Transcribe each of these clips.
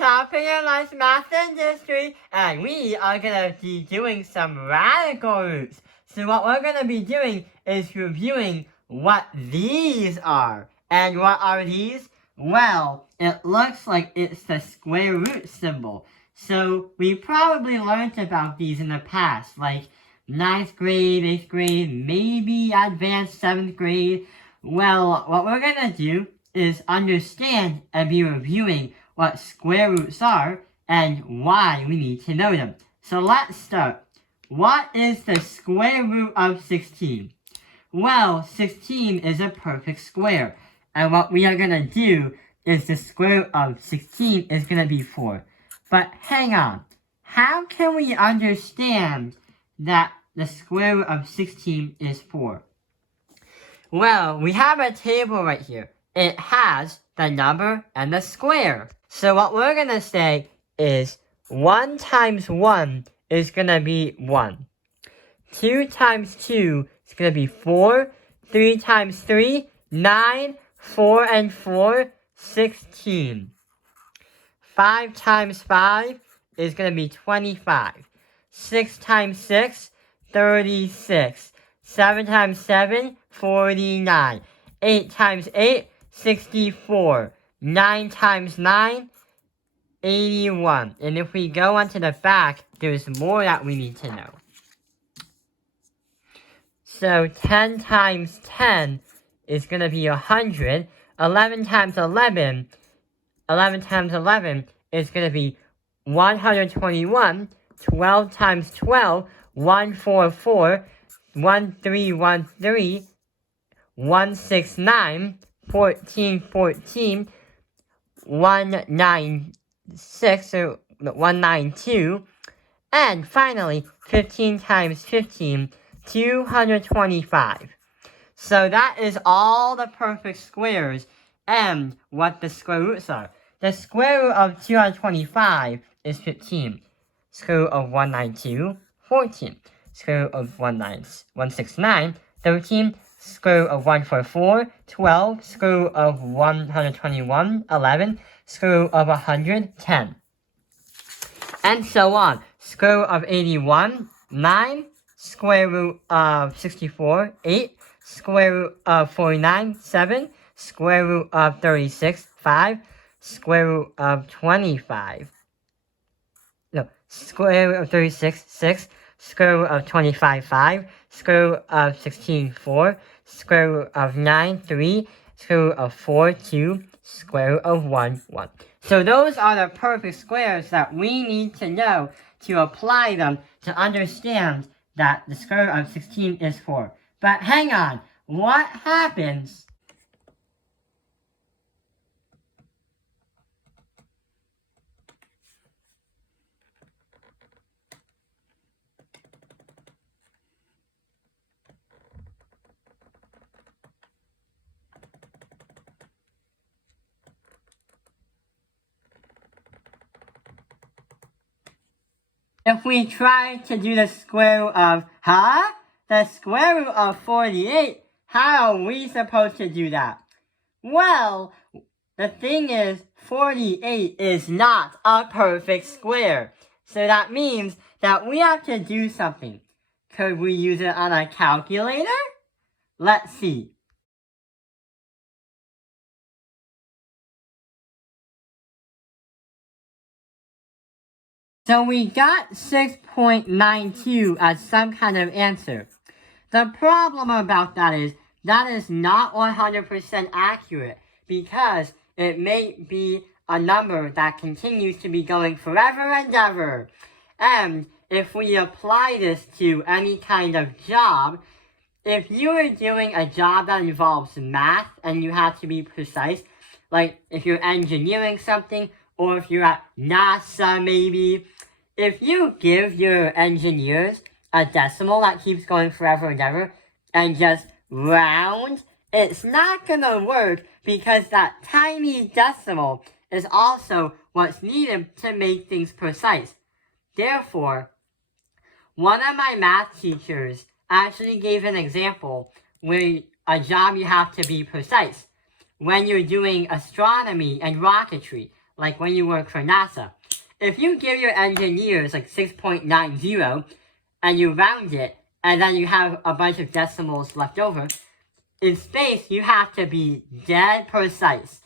Top of your life math and history, and we are gonna be doing some radical roots. So what we're gonna be doing is reviewing what these are. And what are these? Well, it looks like it's the square root symbol. So we probably learned about these in the past, like 9th grade, 8th grade, maybe advanced 7th grade. Well, what we're gonna do is understand and be reviewing what square roots are and why we need to know them. So let's start. What is the square root of 16? Well, 16 is a perfect square. And what we are going to do is the square root of 16 is going to be 4. But hang on. How can we understand that the square root of 16 is 4? Well, we have a table right here. It has the number and the square. So what we're going to say is 1 times 1 is going to be 1. 2 times 2 is going to be 4. 3 times 3, 9. 4 and 4, 16. 5 times 5 is going to be 25. 6 times 6, 36. 7 times 7, 49. 8 times 8, 64. 9 times 9, 81. And if we go onto the back, there's more that we need to know. So 10 times 10 is going to be 100. 11 times 11 times 11 is going to be 121. 12 times 12, 144. 1313. 169. 1414. 196 or 192. And finally, 15 times 15, 225. So that is all the perfect squares and what the square roots are. The square root of 225 is 15. Square root of 192, 14. Square root of 169, 13. Square root of 144, 12. Square root of 121, 11. Square root of 100, 10. And so on. Square root of 81, 9. Square root of 64, 8. Square root of 49, 7. Square root of 36, 5. Square root of 25. No, square root of 36, 6. Square root of 25, 5. Square root of 16, 4. Square root of 9, 3. Square root of 4, 2. Square root of 1, 1. So those are the perfect squares that we need to know to apply them to understand that the square root of 16 is 4. But hang on, what happens if we try to do the square root of, the square root of 48? How are we supposed to do that? Well, the thing is, 48 is not a perfect square. So that means that we have to do something. Could we use it on a calculator? Let's see. So we got 6.92 as some kind of answer. The problem about that is not 100% accurate because it may be a number that continues to be going forever and ever. And if we apply this to any kind of job, if you are doing a job that involves math and you have to be precise, like if you're engineering something, or if you're at NASA maybe, if you give your engineers a decimal that keeps going forever and ever, and just round, it's not gonna work because that tiny decimal is also what's needed to make things precise. Therefore, one of my math teachers actually gave an example where a job you have to be precise when you're doing astronomy and rocketry, like when you work for NASA. If you give your engineers like 6.90 and you round it, and then you have a bunch of decimals left over, in space you have to be dead precise.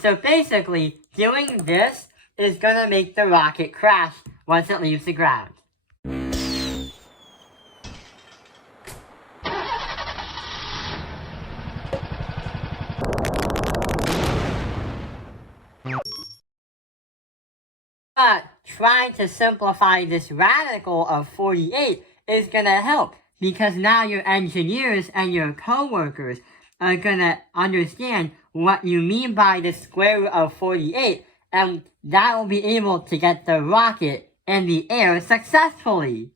So basically, doing this is gonna make the rocket crash once it leaves the ground. But trying to simplify this radical of 48 is gonna help, because now your engineers and your coworkers are gonna understand what you mean by the square root of 48, and that will be able to get the rocket in the air successfully.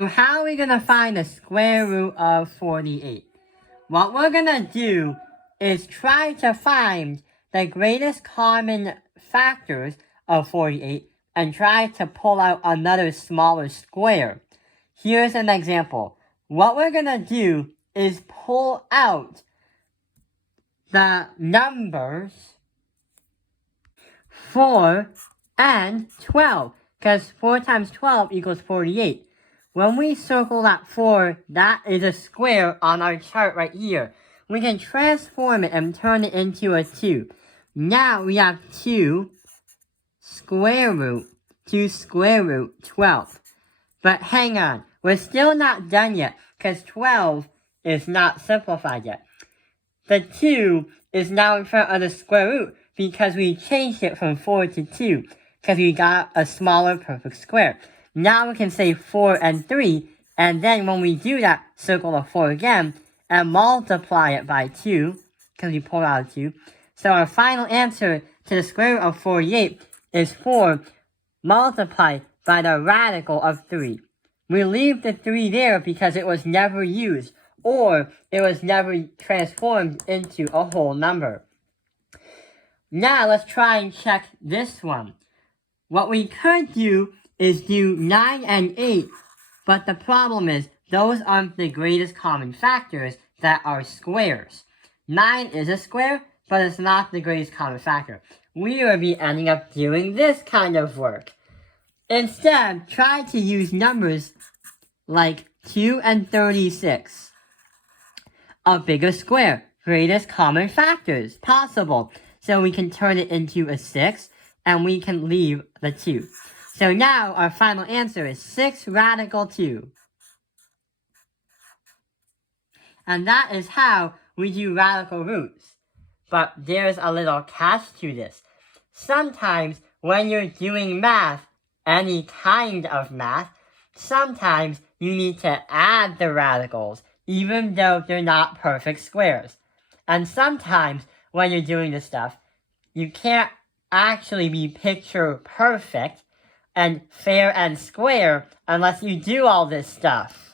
So how are we gonna find the square root of 48? What we're gonna do is try to find the greatest common factors of 48 and try to pull out another smaller square. Here's an example. What we're gonna do is pull out the numbers 4 and 12, because 4 times 12 equals 48. When we circle that 4, that is a square on our chart right here. We can transform it and turn it into a 2. Now we have 2 square root 12. But hang on, we're still not done yet, because 12 is not simplified yet. The 2 is now in front of the square root because we changed it from 4 to 2, because we got a smaller perfect square. Now we can say 4 and 3, and then when we do that, circle the 4 again, and multiply it by 2, because we pulled out a 2. So our final answer to the square root of 48 is 4 multiplied by the radical of 3. We leave the 3 there because it was never used, or it was never transformed into a whole number. Now let's try and check this one. What we could do is do 9 and 8, but the problem is those aren't the greatest common factors that are squares. 9 is a square, but it's not the greatest common factor. We will be ending up doing this kind of work. Instead, try to use numbers like 2 and 36. A bigger square, greatest common factors possible. So we can turn it into a 6, and we can leave the 2. So now our final answer is 6 radical 2. And that is how we do radical roots. But there's a little catch to this. Sometimes when you're doing math, any kind of math, sometimes you need to add the radicals, even though they're not perfect squares. And sometimes when you're doing this stuff, you can't actually be picture perfect and fair and square unless you do all this stuff.